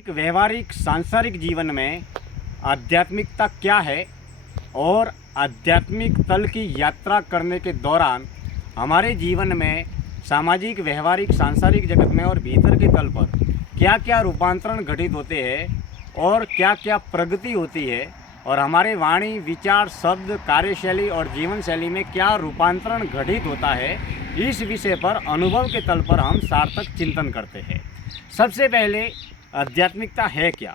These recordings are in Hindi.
एक व्यवहारिक सांसारिक जीवन में आध्यात्मिकता क्या है और आध्यात्मिक तल की यात्रा करने के दौरान हमारे जीवन में सामाजिक व्यवहारिक सांसारिक जगत में और भीतर के तल पर क्या क्या रूपांतरण घटित होते हैं और क्या क्या प्रगति होती है और हमारे वाणी विचार शब्द कार्यशैली और जीवन शैली में क्या रूपांतरण घटित होता है, इस विषय पर अनुभव के तल पर हम सार्थक चिंतन करते हैं। सबसे पहले आध्यात्मिकता है क्या?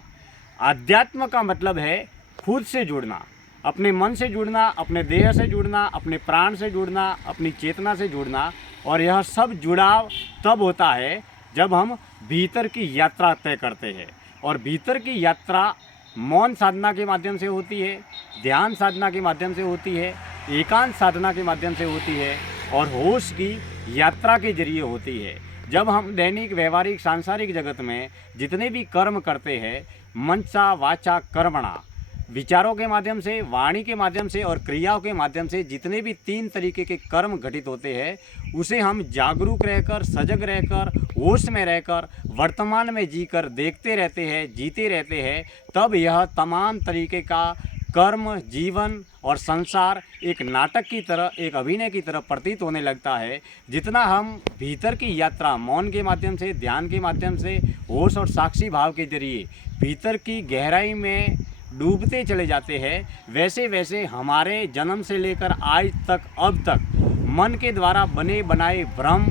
आध्यात्म का मतलब है खुद से जुड़ना, अपने मन से जुड़ना, अपने देह से जुड़ना, अपने प्राण से जुड़ना, अपनी चेतना से जुड़ना। और यह सब जुड़ाव तब होता है जब हम भीतर की यात्रा तय करते हैं। और भीतर की यात्रा मौन साधना के माध्यम से होती है, ध्यान साधना के माध्यम से होती है, एकांत साधना के माध्यम से होती है और होश की यात्रा के जरिए होती है। जब हम दैनिक व्यवहारिक सांसारिक जगत में जितने भी कर्म करते हैं, मनसा वाचा कर्मणा, विचारों के माध्यम से, वाणी के माध्यम से और क्रियाओं के माध्यम से जितने भी 3 तरीके के कर्म घटित होते हैं, उसे हम जागरूक रहकर, सजग रहकर, होश में रहकर, वर्तमान में जीकर देखते रहते हैं, जीते रहते हैं। तब यह तमाम तरीके का कर्म, जीवन और संसार एक नाटक की तरह, एक अभिनय की तरह प्रतीत होने लगता है। जितना हम भीतर की यात्रा मौन के माध्यम से, ध्यान के माध्यम से, होश और साक्षी भाव के जरिए भीतर की गहराई में डूबते चले जाते हैं, वैसे वैसे हमारे जन्म से लेकर आज तक अब तक मन के द्वारा बने बनाए भ्रम,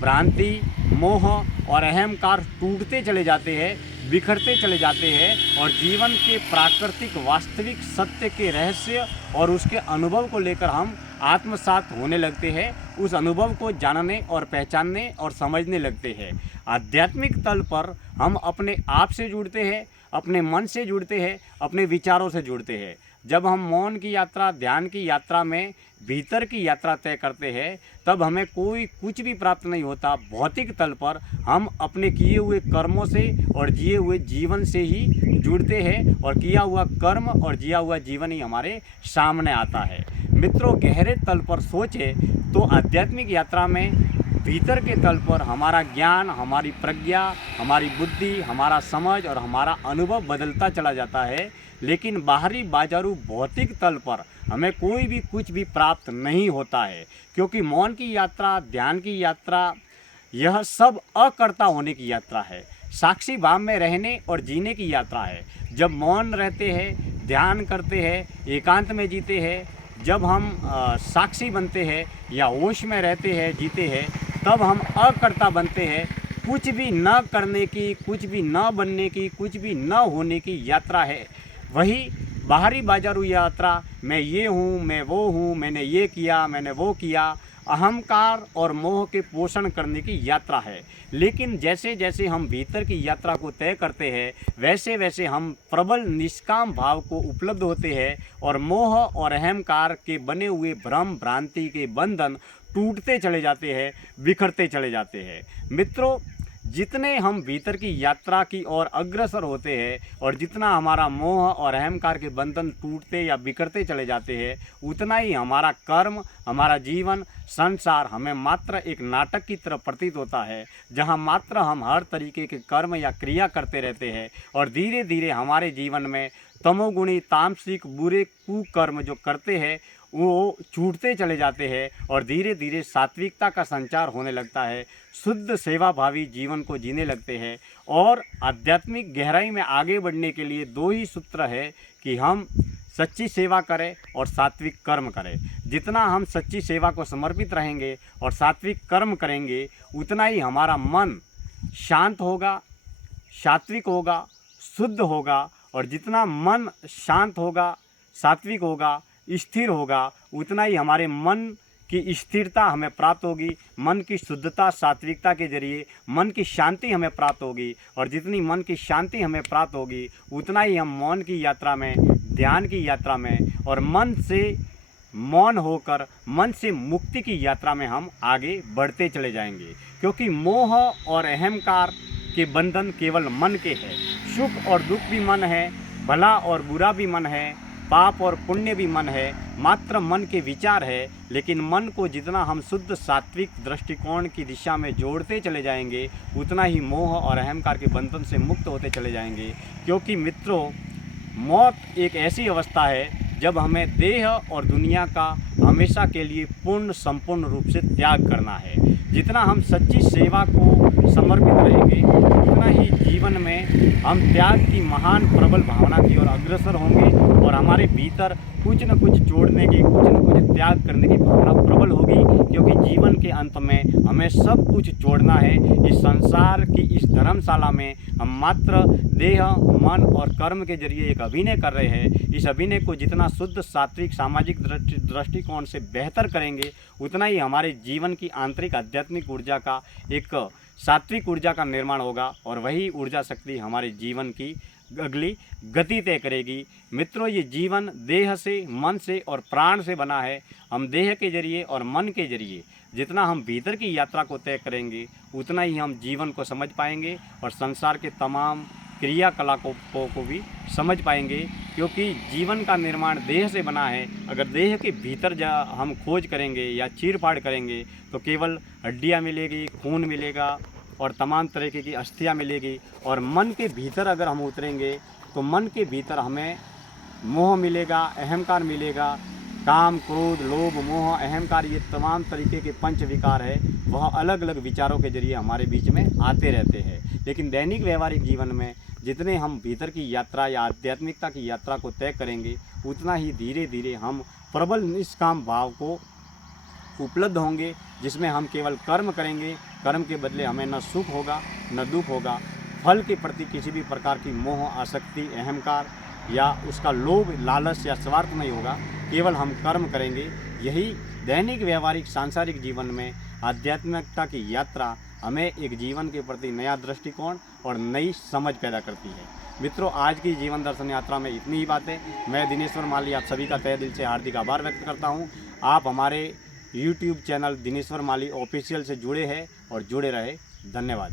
भ्रांति, मोह और अहंकार टूटते चले जाते हैं, बिखरते चले जाते हैं और जीवन के प्राकृतिक वास्तविक सत्य के रहस्य और उसके अनुभव को लेकर हम आत्मसात होने लगते हैं, उस अनुभव को जानने और पहचानने और समझने लगते हैं। आध्यात्मिक तल पर हम अपने आप से जुड़ते हैं, अपने मन से जुड़ते हैं, अपने विचारों से जुड़ते हैं। जब हम मौन की यात्रा, ध्यान की यात्रा में भीतर की यात्रा तय करते हैं, तब हमें कोई कुछ भी प्राप्त नहीं होता। भौतिक तल पर हम अपने किए हुए कर्मों से और जिए हुए जीवन से ही जुड़ते हैं और किया हुआ कर्म और जिया हुआ जीवन ही हमारे सामने आता है। मित्रों, गहरे तल पर सोचे तो आध्यात्मिक यात्रा में भीतर के तल पर हमारा ज्ञान, हमारी प्रज्ञा, हमारी बुद्धि, हमारा समझ और हमारा अनुभव बदलता चला जाता है। लेकिन बाहरी बाजारू भौतिक तल पर हमें कोई भी कुछ भी प्राप्त नहीं होता है, क्योंकि मौन की यात्रा, ध्यान की यात्रा, यह सब अकर्ता होने की यात्रा है, साक्षी भाव में रहने और जीने की यात्रा है। जब मौन रहते हैं, ध्यान करते हैं, एकांत में जीते हैं, जब हम साक्षी बनते हैं या होश में रहते हैं, जीते हैं, तब हम अकर्ता बनते हैं। कुछ भी न करने की, कुछ भी न बनने की, कुछ भी न होने की यात्रा है। वही बाहरी बाजारू यात्रा, मैं ये हूँ, मैं वो हूँ, मैंने ये किया, मैंने वो किया, अहंकार और मोह के पोषण करने की यात्रा है। लेकिन जैसे जैसे हम भीतर की यात्रा को तय करते हैं, वैसे वैसे हम प्रबल निष्काम भाव को उपलब्ध होते हैं और मोह और अहंकार के बने हुए भ्रम भ्रांति के बंधन टूटते चले जाते हैं, बिखरते चले जाते हैं। मित्रों, जितने हम भीतर की यात्रा की ओर अग्रसर होते हैं और जितना हमारा मोह और अहंकार के बंधन टूटते या बिखरते चले जाते हैं, उतना ही हमारा कर्म, हमारा जीवन, संसार हमें मात्र एक नाटक की तरह प्रतीत होता है, जहां मात्र हम हर तरीके के कर्म या क्रिया करते रहते हैं और धीरे धीरे हमारे जीवन में तमोगुणी, तामसिक, बुरे कुकर्म जो करते हैं वो छूटते चले जाते हैं और धीरे धीरे सात्विकता का संचार होने लगता है, शुद्ध सेवाभावी जीवन को जीने लगते हैं। और आध्यात्मिक गहराई में आगे बढ़ने के लिए 2 ही सूत्र है कि हम सच्ची सेवा करें और सात्विक कर्म करें। जितना हम सच्ची सेवा को समर्पित रहेंगे और सात्विक कर्म करेंगे, उतना ही हमारा मन शांत होगा, सात्विक होगा, शुद्ध होगा। और जितना मन शांत होगा, सात्विक होगा, स्थिर होगा, उतना ही हमारे मन की स्थिरता हमें प्राप्त होगी। मन की शुद्धता, सात्विकता के जरिए मन की शांति हमें प्राप्त होगी और जितनी मन की शांति हमें प्राप्त होगी, उतना ही हम मौन की यात्रा में, ध्यान की यात्रा में और मन से मौन होकर मन से मुक्ति की यात्रा में हम आगे बढ़ते चले जाएंगे। क्योंकि मोह और अहंकार के बंधन केवल मन के हैं। सुख और दुख भी मन है, भला और बुरा भी मन है, पाप और पुण्य भी मन है, मात्र मन के विचार है। लेकिन मन को जितना हम शुद्ध सात्विक दृष्टिकोण की दिशा में जोड़ते चले जाएंगे, उतना ही मोह और अहंकार के बंधन से मुक्त होते चले जाएंगे। क्योंकि मित्रों, मौत एक ऐसी अवस्था है जब हमें देह और दुनिया का हमेशा के लिए पूर्ण संपूर्ण रूप से त्याग करना है। जितना हम सच्ची सेवा को समर्पित रहेंगे, उतना ही जीवन में हम त्याग की महान प्रबल भावना की ओर अग्रसर होंगे और हमारे भीतर कुछ न कुछ छोड़ने की, कुछ न कुछ त्याग करने की भावना प्रबल होगी। क्योंकि जीवन के अंत में हमें सब कुछ छोड़ना है। इस संसार की इस धर्मशाला में हम मात्र देह, मन और कर्म के जरिए एक अभिनय कर रहे हैं। इस अभिनय को जितना शुद्ध सात्विक सामाजिक दृष्टिकोण से बेहतर करेंगे, उतना ही हमारे जीवन की आंतरिक आध्यात्मिक ऊर्जा का एक सात्विक ऊर्जा का निर्माण होगा और वही ऊर्जा शक्ति हमारे जीवन की अगली गति तय करेगी। मित्रों, ये जीवन देह से, मन से और प्राण से बना है। हम देह के जरिए और मन के जरिए जितना हम भीतर की यात्रा को तय करेंगे, उतना ही हम जीवन को समझ पाएंगे और संसार के तमाम क्रियाकलापों को भी समझ पाएंगे। क्योंकि जीवन का निर्माण देह से बना है। अगर देह के भीतर हम खोज करेंगे या चीर-फाड़ करेंगे तो केवल हड्डियाँ मिलेगी, खून मिलेगा और तमाम तरीके की अस्थियाँ मिलेगी। और मन के भीतर अगर हम उतरेंगे तो मन के भीतर हमें मोह मिलेगा, अहंकार मिलेगा। काम, क्रोध, लोभ, मोह, अहंकार, ये तमाम तरीके के पंच विकार है, वह अलग अलग विचारों के जरिए हमारे बीच में आते रहते हैं। लेकिन दैनिक व्यवहारिक जीवन में जितने हम भीतर की यात्रा या आध्यात्मिकता की यात्रा को तय करेंगे, उतना ही धीरे धीरे हम प्रबल निष्काम भाव को उपलब्ध होंगे, जिसमें हम केवल कर्म करेंगे। कर्म के बदले हमें न सुख होगा न दुख होगा। फल के प्रति किसी भी प्रकार की मोह, आसक्ति, अहंकार या उसका लोभ, लालच या स्वार्थ नहीं होगा। केवल हम कर्म करेंगे। यही दैनिक व्यवहारिक सांसारिक जीवन में आध्यात्मिकता की यात्रा हमें एक जीवन के प्रति नया दृष्टिकोण और नई समझ पैदा करती है। मित्रों, आज की जीवन दर्शन यात्रा में इतनी ही बातें। मैं दिनेश्वर माली आप सभी का तहे दिल से हार्दिक आभार व्यक्त करता हूँ। आप हमारे YouTube चैनल दिनेश्वर माली ऑफिशियल से जुड़े हैं और जुड़े रहे। धन्यवाद।